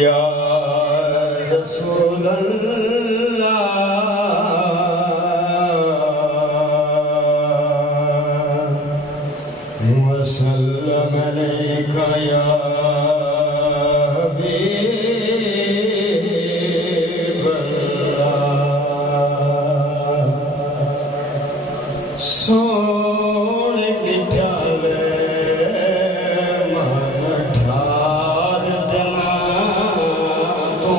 या रसूल अल्लाह वसल्लम अलैका या हबीब अल्लाह। सोने बिठाले मन ठार देना तो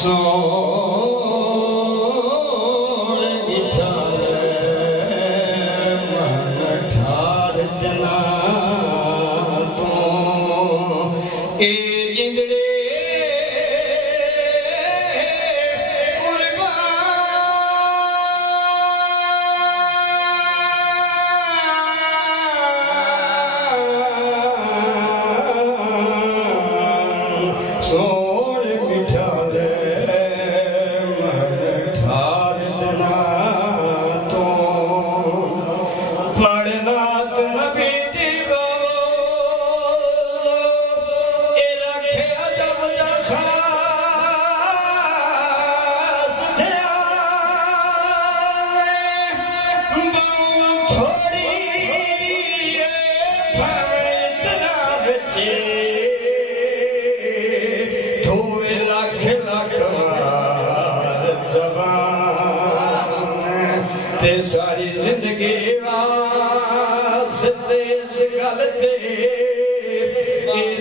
सोने बिठाले मन ठार देना तो ए जिंदड़े सोने बिठाले मन ठार देना तो पढ़ना नबी दी ए रखे अजब दा खास ध्यान छोड़ी इतना बच्चे धोए लाख लाख बार ज़बान ते सारी जिंदगी वास्ते इस गल ते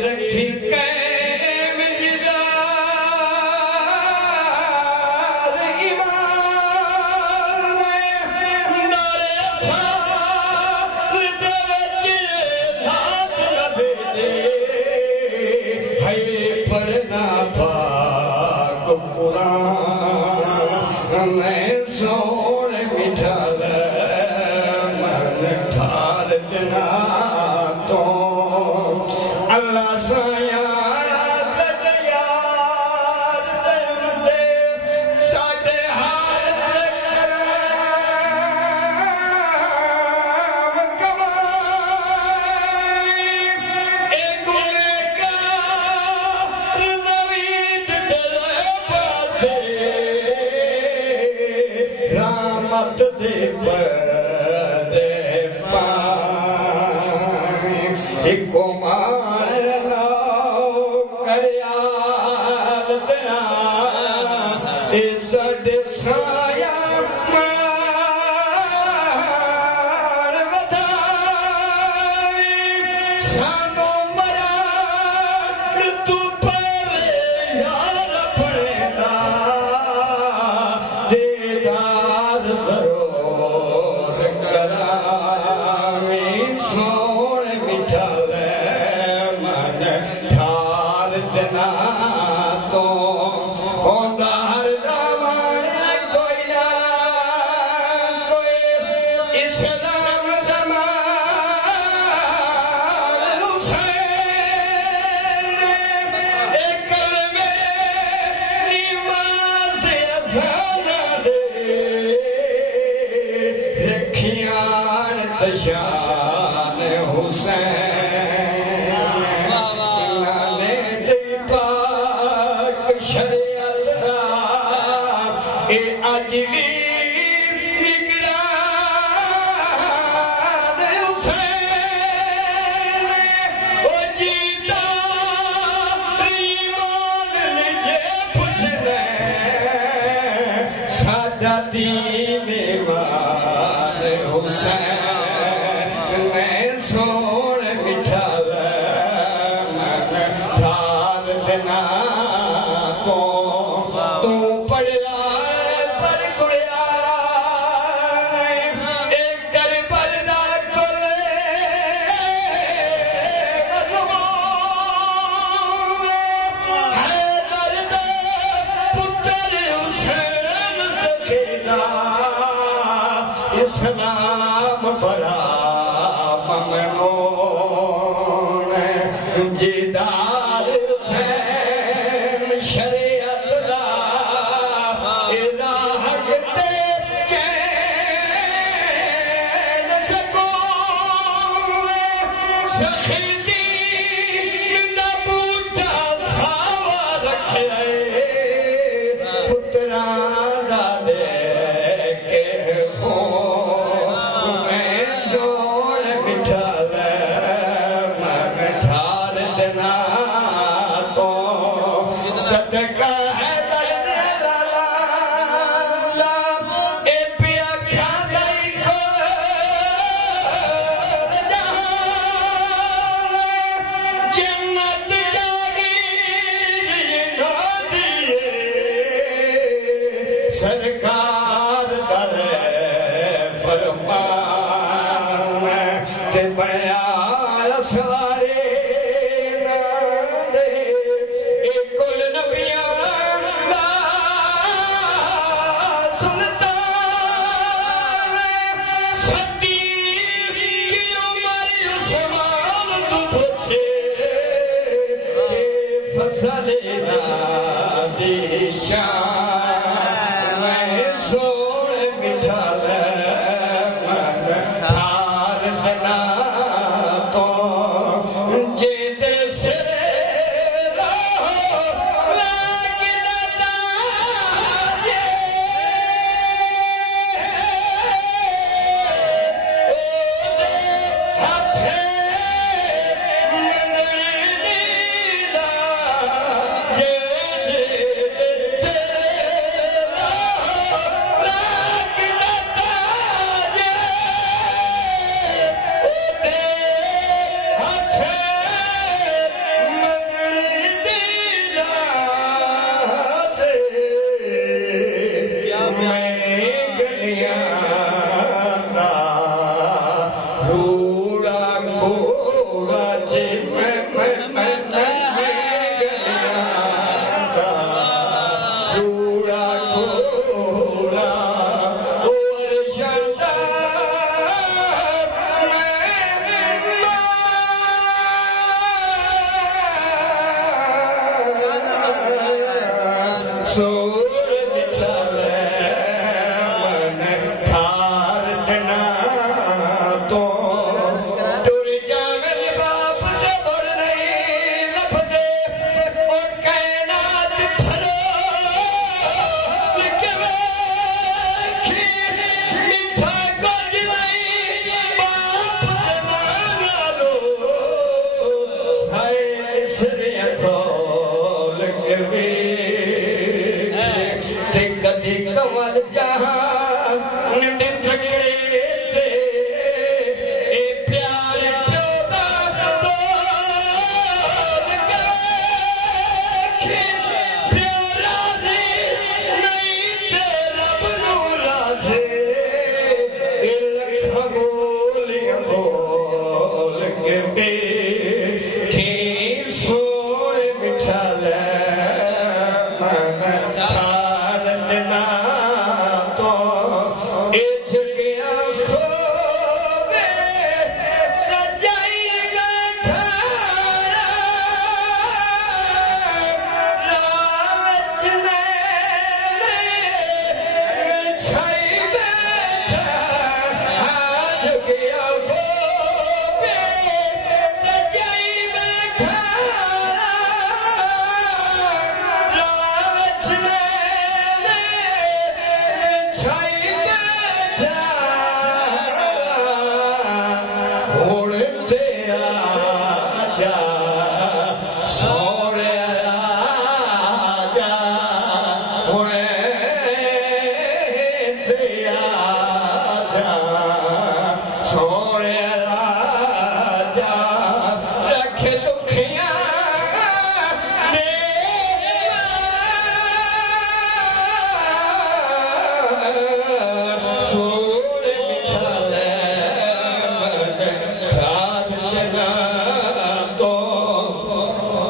रखी कायम जिगार ईमान नारे असाल दे विच नात नबी दे है पढ़ना पाक कुरान मैं सोने बिठाले मन ठार देना तो अल्लाह साया यार दे साडे हाल करम कमाई ए गुनहगार नवीद दिल पाते रामत दे पर्दे पाए इको मारना करयाल तेरा ए साडे साया मार वधाई सानो मरा तू पले यार पड़ेगा देदार जरूर करावे सोने बिठाले मन ठार देना तो होंदा हर दामन कोई ना कोई इस्लाम दमान हुसैन एक कलमे नमाज़ अज़ान दे रखियान तशान हुसैन नाने दे पाक शरीयत दा ए अज भी निगरान हुसैन ओ जीता ईमान ने जे पुछना सादा दीन ईमान हुसैन मैं सोने बिठाले मन ठार देना तो तू पढ़या पर गुड़िया एक कर बलदा कोले है दर्द पुत्र हुसैन सकेगा इस्लाम बड़ा ममनून जिदार हुसैन शरीयत दा राह ते चैन सको सरकार दर फरमान ते बया सवारे कुल नबियां दा सुल्तान सती की उम्र सवाल तू पूछे के फसले ना दी शान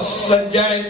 सजन